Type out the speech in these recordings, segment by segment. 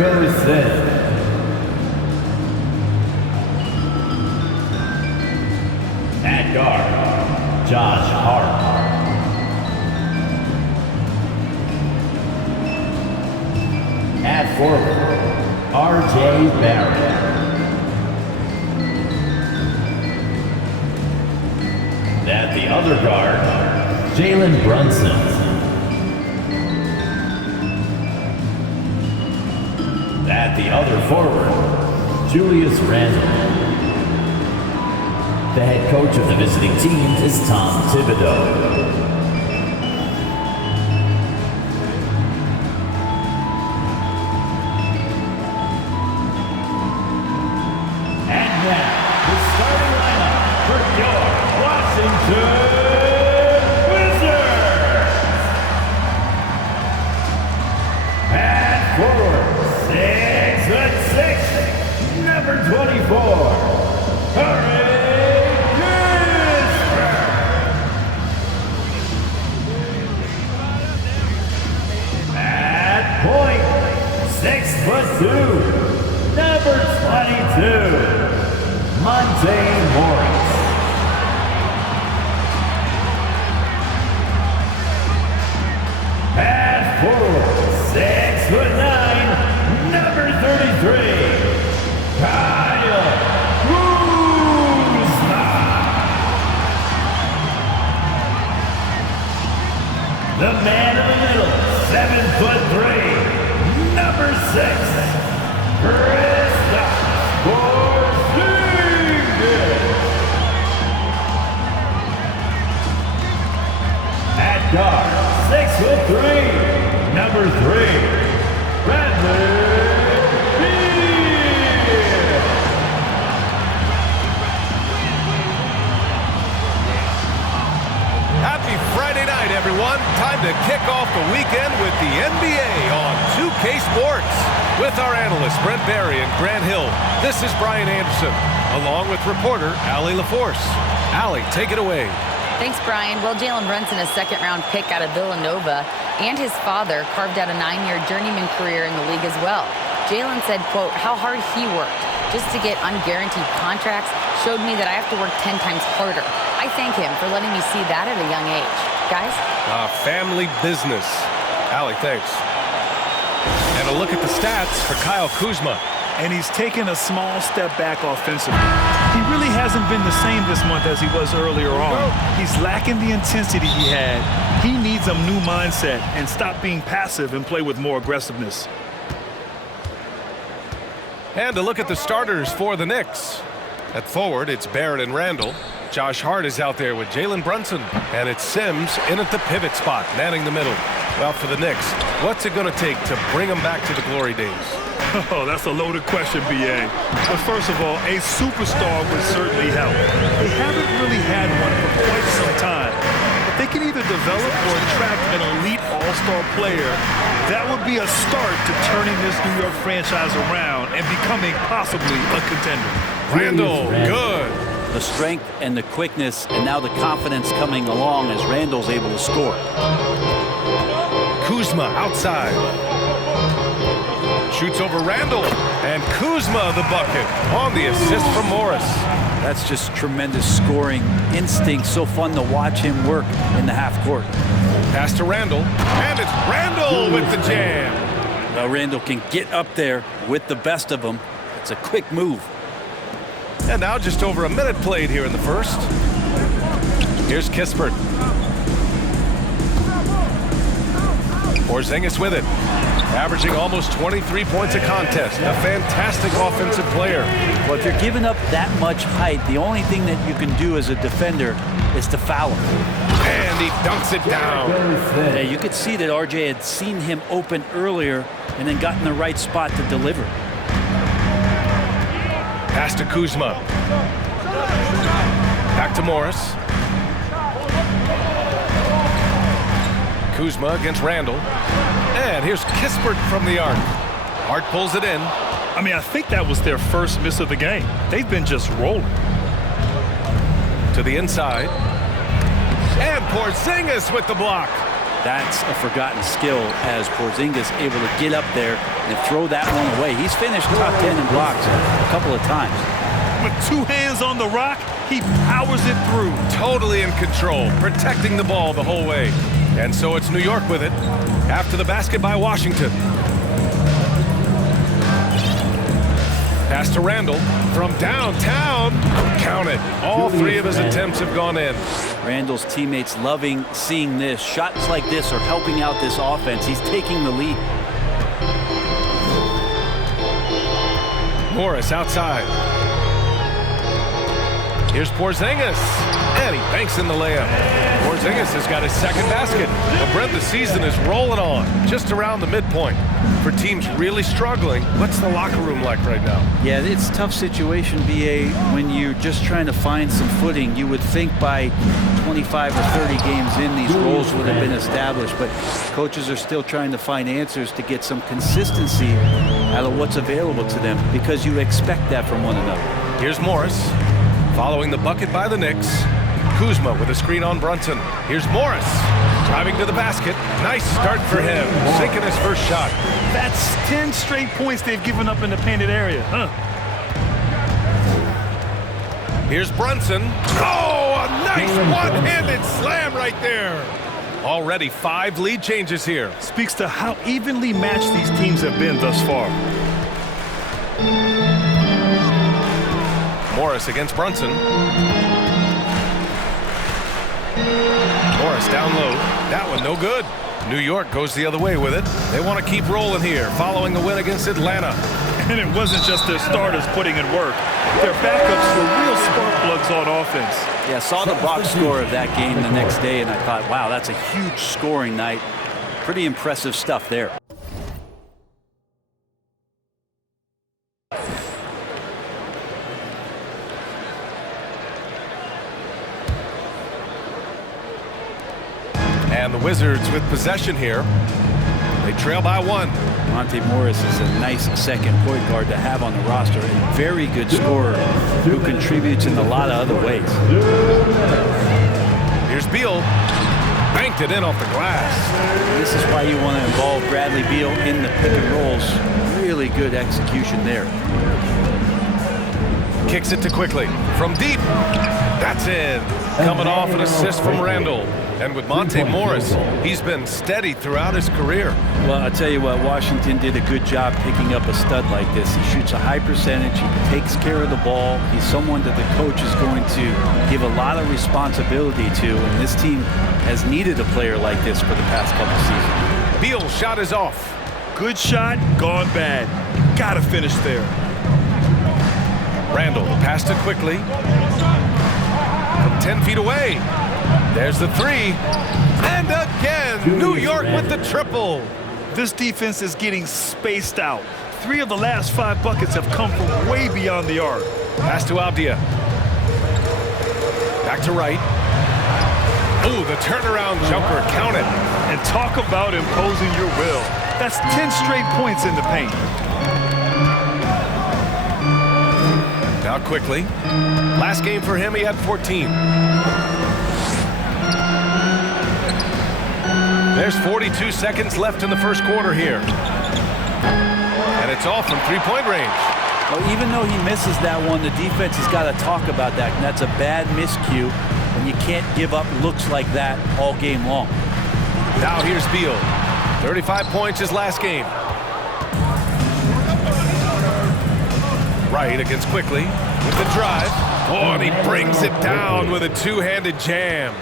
goes Sims. At guard, Josh Hart. At forward, R.J. Barrett. At the other guard, Jalen Brunson. At the other forward, Julius Randle. The head coach of the visiting team is Tom Thibodeau. And now, the starting lineup for your Washington Wizards. At forward, 6'6", number 24, Curry. At point, 6'2", number 22, Monte Morris. At forward, 6'9", number 33, Kyle Kuzma. The man in the middle, 7'3", number 6, Kristaps Porzingis. At guard, 6'3", number 3, Bradley Beal. Happy Friday night, everyone. Time to kick off the weekend with the NBA on 2K Sports. With our analysts, Brent Barry and Grant Hill, this is Brian Anderson, along with reporter Allie LaForce. Allie, take it away. Thanks, Brian. Well, Jalen Brunson, a second-round pick out of Villanova, and his father carved out a 9-year journeyman career in the league as well. Jalen said, quote, how hard he worked just to get unguaranteed contracts showed me that I have to work 10 times harder. I thank him for letting me see that at a young age. Guys? Family business. Allie, thanks. And a look at the stats for Kyle Kuzma. And he's taken a small step back offensively. He really hasn't been the same this month as he was earlier on. He's lacking the intensity he had. He needs a new mindset and stop being passive and play with more aggressiveness. And a look at the starters for the Knicks. At forward, it's Barrett and Randle. Josh Hart is out there with Jalen Brunson. And it's Sims in at the pivot spot, manning the middle. Well, for the Knicks, what's it going to take to bring them back to the glory days? Oh, that's a loaded question, B.A. But first of all, a superstar would certainly help. They haven't really had one for quite some time. But they can either develop or attract an elite all-star player. That would be a start to turning this New York franchise around and becoming possibly a contender. Randle, good. The strength and the quickness, and now the confidence coming along as Randle's able to score. Kuzma outside. Shoots over Randle. And Kuzma the bucket on the assist from Morris. That's just tremendous scoring instinct. So fun to watch him work in the half court. Pass to Randle. And it's Randle with the jam. Well, Randle can get up there with the best of them. It's a quick move. And now just over a minute played here in the first. Here's Kispert. Porzingis with it. Averaging almost 23 points a contest. A fantastic offensive player. Well, if you're giving up that much height, the only thing that you can do as a defender is to foul him. And he dunks it down. Yeah, you could see that RJ had seen him open earlier and then got in the right spot to deliver. Pass to Kuzma. Back to Morris. Kuzma against Randle. And here's Kispert from the arc. Hart pulls it in. I mean, I think that was their first miss of the game. They've been just rolling. To the inside. And Porzingis with the block. That's a forgotten skill as Porzingis able to get up there and throw that one away. He's finished top 10 in blocks a couple of times. With 2 hands on the rock, he powers it through. Totally in control, protecting the ball the whole way. And so it's New York with it after the basket by Washington. Pass to Randall from downtown. Count it. All 3 of his attempts have gone in. Randall's teammates loving seeing this. Shots like this are helping out this offense. He's taking the lead. Morris outside. Here's Porzingis, and he banks in the layup. Porzingis has got his second basket. But Brent, the season is rolling on, just around the midpoint. For teams really struggling, what's the locker room like right now? Yeah, it's a tough situation, BA, when you're just trying to find some footing. You would think by 25 or 30 games in, these roles would have been established, but coaches are still trying to find answers to get some consistency out of what's available to them, because you expect that from one another. Here's Morris. Following the bucket by the Knicks, Kuzma with a screen on Brunson. Here's Morris driving to the basket. Nice start for him, sinking his first shot. That's 10 straight points they've given up in the painted area. Here's Brunson. Oh, a nice one-handed slam right there. Already 5 lead changes here. Speaks to how evenly matched these teams have been thus far. Morris against Brunson. Morris down low. That one no good. New York goes the other way with it. They want to keep rolling here following the win against Atlanta. And it wasn't just their starters putting in work. Their backups were real spark plugs on offense. Yeah, saw the box score of that game the next day, and I thought, wow, that's a huge scoring night. Pretty impressive stuff there. And the Wizards with possession here. They trail by 1. Monte Morris is a nice second point guard to have on the roster. A very good scorer who contributes in a lot of other ways. Here's Beal. Banked it in off the glass. This is why you want to involve Bradley Beal in the pick and rolls. Really good execution there. Kicks it to Quickly from deep. That's in. Coming off an assist from Randall. And with Monte Morris, he's been steady throughout his career. Well, I'll tell you what, Washington did a good job picking up a stud like this. He shoots a high percentage. He takes care of the ball. He's someone that the coach is going to give a lot of responsibility to, and this team has needed a player like this for the past couple seasons. Beal's shot is off. Good shot, gone bad. Gotta finish there. Randall passed it quickly. From 10 feet away. There's the 3. And again, New York with the triple. This defense is getting spaced out. 3 of the last 5 buckets have come from way beyond the arc. Pass to Avdia. Back to Wright. Ooh, the turnaround jumper, count it. And talk about imposing your will. That's 10 straight points in the paint. Now Quickly. Last game for him, he had 14. There's 42 seconds left in the first quarter here. And it's all from 3-point range. Well, even though he misses that one, the defense has got to talk about that. And that's a bad miscue, and you can't give up looks like that all game long. Now here's Beal. 35 points his last game. Wright against Quickly with the drive. Oh, and he brings it down with a 2-handed jam.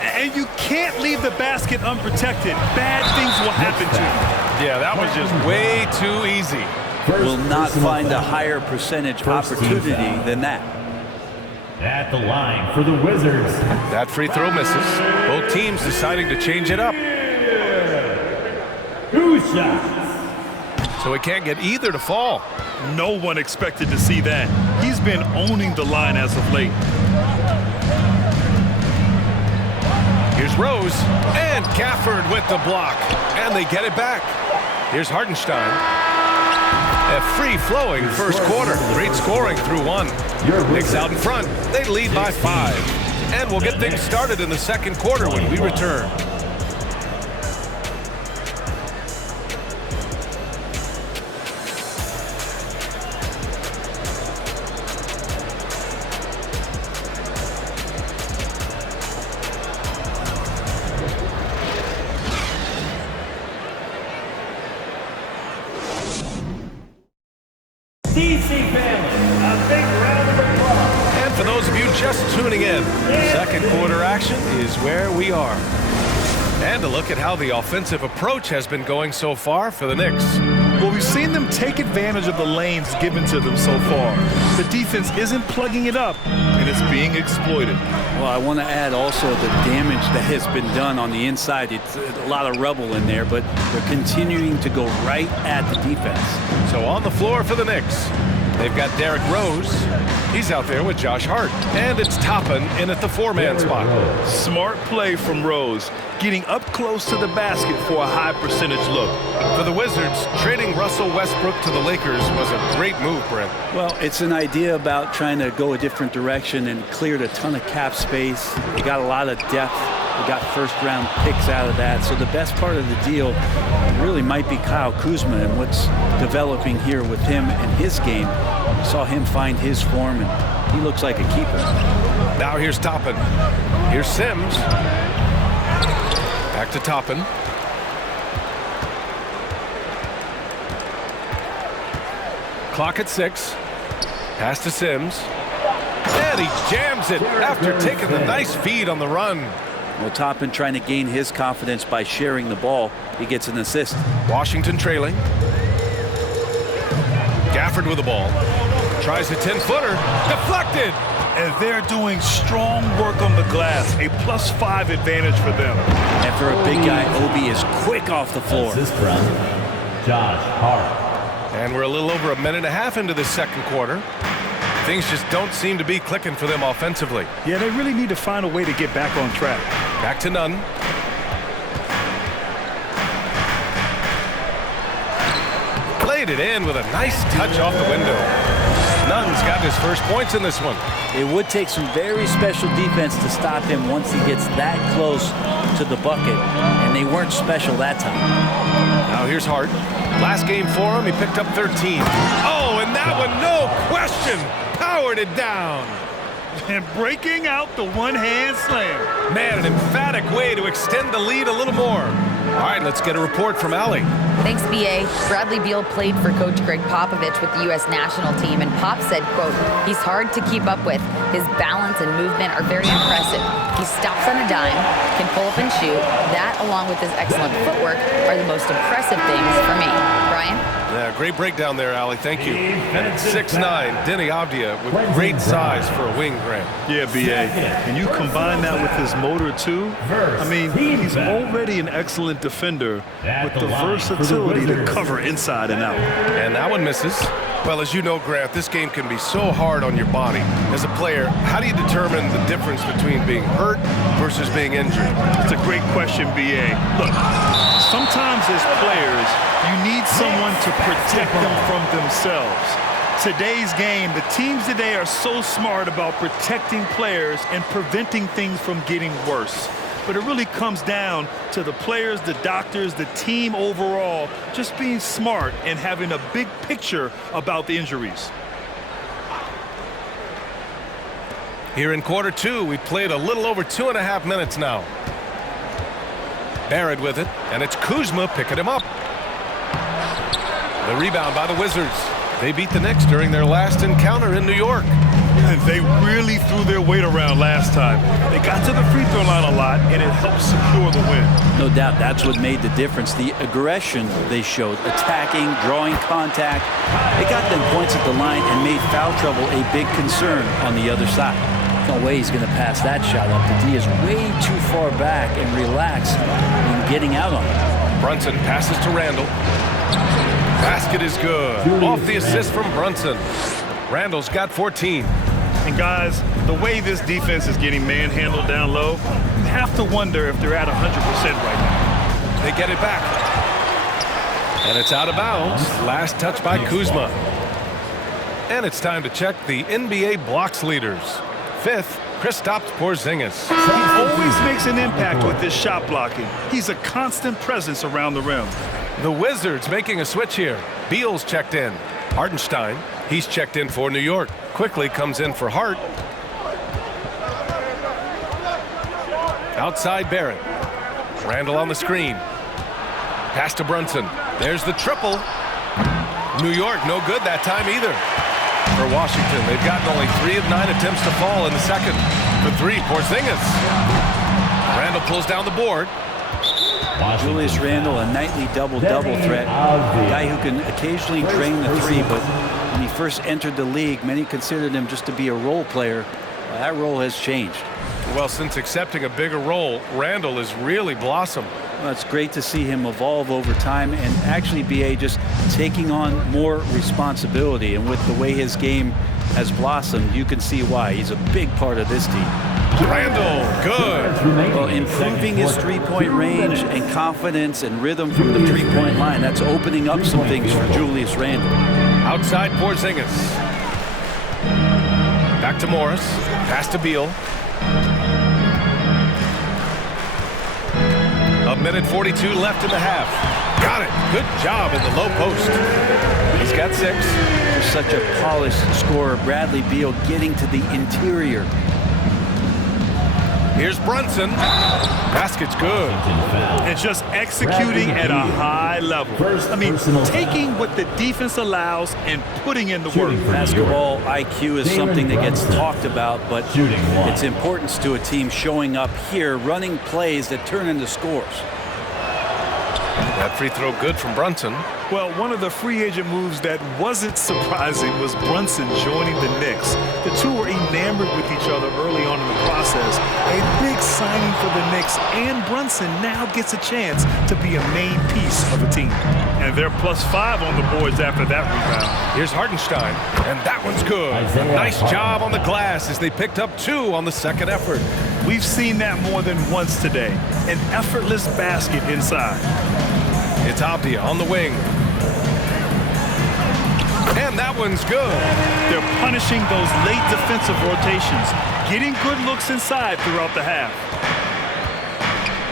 And you can't leave the basket unprotected. Bad things will happen to you. Yeah, that was just way too easy. Will not find a higher percentage opportunity than that. At the line for the Wizards. That free throw misses. Both teams deciding to change it up. 2 shots. So he can't get either to fall. No one expected to see that. He's been owning the line as of late. Here's Rose and Gafford with the block. And they get it back. Here's Hartenstein. A free-flowing first quarter. Great scoring through 1. Knicks out in front. They lead by 5. And we'll get things started in the second quarter when we return. just tuning in, second quarter action is where we are. And a look at how the offensive approach has been going so far for the Knicks. Well, we've seen them take advantage of the lanes given to them so far. The defense isn't plugging it up, and it's being exploited. Well, I want to add also the damage that has been done on the inside. It's a lot of rubble in there, but they're continuing to go right at the defense. So on the floor for the Knicks, they've got Derrick Rose. He's out there with Josh Hart. And it's Toppin in at the four-man spot. Smart play from Rose, getting up close to the basket for a high percentage look. For the Wizards, trading Russell Westbrook to the Lakers was a great move, Brent. Well, it's an idea about trying to go a different direction and cleared a ton of cap space. They got a lot of depth. They got first-round picks out of that. So the best part of the deal really might be Kyle Kuzma and what's developing here with him and his game. We saw him find his form, and he looks like a keeper. Now here's Toppin. Here's Sims. Back to Toppin. Clock at 6. Pass to Sims. And he jams it after taking the nice feed on the run. Well, Toppin trying to gain his confidence by sharing the ball. He gets an assist. Washington trailing. Gafford with the ball. Tries a 10-footer. Deflected. And they're doing strong work on the glass. A +5 advantage for them. And for a big guy, Obi is quick off the floor. Assist from Josh Hart. And we're a little over a minute and a half into this second quarter. Things just don't seem to be clicking for them offensively. Yeah, they really need to find a way to get back on track. Back to Nunn. Played it in with a nice touch off the window. Nunn's got his first points in this one. It would take some very special defense to stop him once he gets that close to the bucket, and they weren't special that time. Now here's Hart. Last game for him, he picked up 13. Oh, and that one, no question, powered it down. And breaking out the one-hand slam. Man, an emphatic way to extend the lead a little more. All right, let's get a report from Allie. Thanks, B.A. Bradley Beal played for Coach Greg Popovich with the U.S. national team, and Pop said, quote, he's hard to keep up with. His balance and movement are very impressive. He stops on a dime, can pull up and shoot. That, along with his excellent footwork, are the most impressive things for me. Brian? Yeah, great breakdown there, Allie. Thank you. And at 6'9", Denny Avdia with great size for a wing, Grant. Yeah, B.A. And you combine that with his motor, too. I mean, he's already an excellent defender with the versatility to cover inside and out. And that one misses. Well, as you know, Grant, this game can be so hard on your body. As a player, how do you determine the difference between being hurt versus being injured? It's a great question, B.A. Look, sometimes as players, you need someone to protect them from themselves. Today's game, the teams today are so smart about protecting players and preventing things from getting worse. But it really comes down to the players, the doctors, the team overall, just being smart and having a big picture about the injuries. Here in quarter two, we played a little over 2.5 minutes now. Barrett with it, and it's Kuzma picking him up. The rebound by the Wizards. They beat the Knicks during their last encounter in New York. And they really threw their weight around last time. They got to the free throw line a lot, and it helped secure the win. No doubt that's what made the difference. The aggression they showed, attacking, drawing contact. They got them points at the line and made foul trouble a big concern on the other side. No way he's going to pass that shot up. The D is way too far back and relaxed in getting out on it. Brunson passes to Randall. Basket is good. Off the assist from Brunson. Randall's got 14. And guys, the way this defense is getting manhandled down low, you have to wonder if they're at 100% right now. They get it back. And it's out of bounds. Last touch by Kuzma. And it's time to check the NBA blocks leaders. 5th, Kristaps Porzingis. He always makes an impact with his shot blocking. He's a constant presence around the rim. The Wizards making a switch here. Beal's checked in. Hartenstein, he's checked in for New York. Quickly comes in for Hart. Outside Barrett. Randall on the screen. Pass to Brunson. There's the triple. New York no good that time either. for Washington. They've gotten only 3 of 9 attempts to fall in the second. For 3, Porzingis. Randle pulls down the board. Julius Randle, a nightly double-double threat. A guy who can occasionally drain the 3, but when he first entered the league, many considered him just to be a role player. Well, that role has changed. Well, since accepting a bigger role, Randle has really blossomed. Well, it's great to see him evolve over time and actually be just taking on more responsibility. And with the way his game has blossomed, you can see why. He's a big part of this team. Randle, good. Well, improving his three-point range and confidence and rhythm from the three-point line, that's opening up some things for Julius Randle. Outside Porzingis. Back to Morris. Pass to Beal. A minute 42 left in the half. Got it. Good job in the low post. He's got 6. For such a polished scorer, Bradley Beal getting to the interior. Here's Brunson. Basket's good. And just executing at a high level. I mean, taking what the defense allows and putting in the work. Basketball IQ is something that gets talked about, but its importance to a team showing up here, running plays that turn into scores. That free throw good from Brunson. Well, one of the free agent moves that wasn't surprising was Brunson joining the Knicks. The two were enamored with each other early on in the process. A big signing for the Knicks, and Brunson now gets a chance to be a main piece of a team. And they're +5 on the boards after that rebound. Here's Hartenstein, and that one's good. Nice job on the glass as they picked up 2 on the second effort. We've seen that more than once today. An effortless basket inside. It's Abdia on the wing. And that one's good. They're punishing those late defensive rotations, getting good looks inside throughout the half.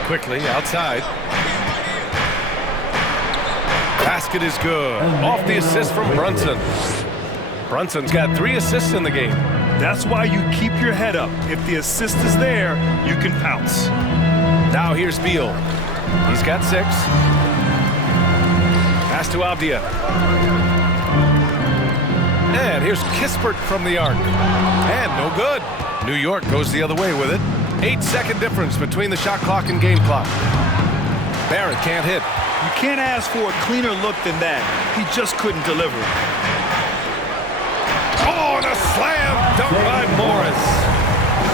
Quickly outside. Basket is good. Off the assist from Brunson. Brunson's got 3 assists in the game. That's why you keep your head up. If the assist is there, you can pounce. Now here's Beal. He's got 6. Pass to Abdia. And here's Kispert from the arc. And no good. New York goes the other way with it. 8-second difference between the shot clock and game clock. Barrett can't hit. You can't ask for a cleaner look than that. He just couldn't deliver. Oh, and a slam dunk by Morris.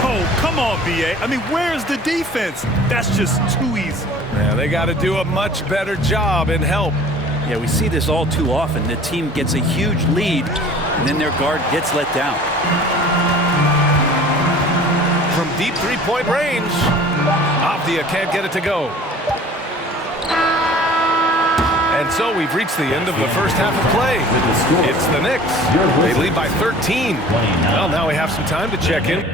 Oh, come on, B.A. I mean, where's the defense? That's just too easy. Yeah, they got to do a much better job in help. Yeah, we see this all too often. The team gets a huge lead, and then their guard gets let down. From deep three-point range, Abdia can't get it to go. And so we've reached the end of the first half of play. It's the Knicks. They lead by 13. Well, now we have some time to check in.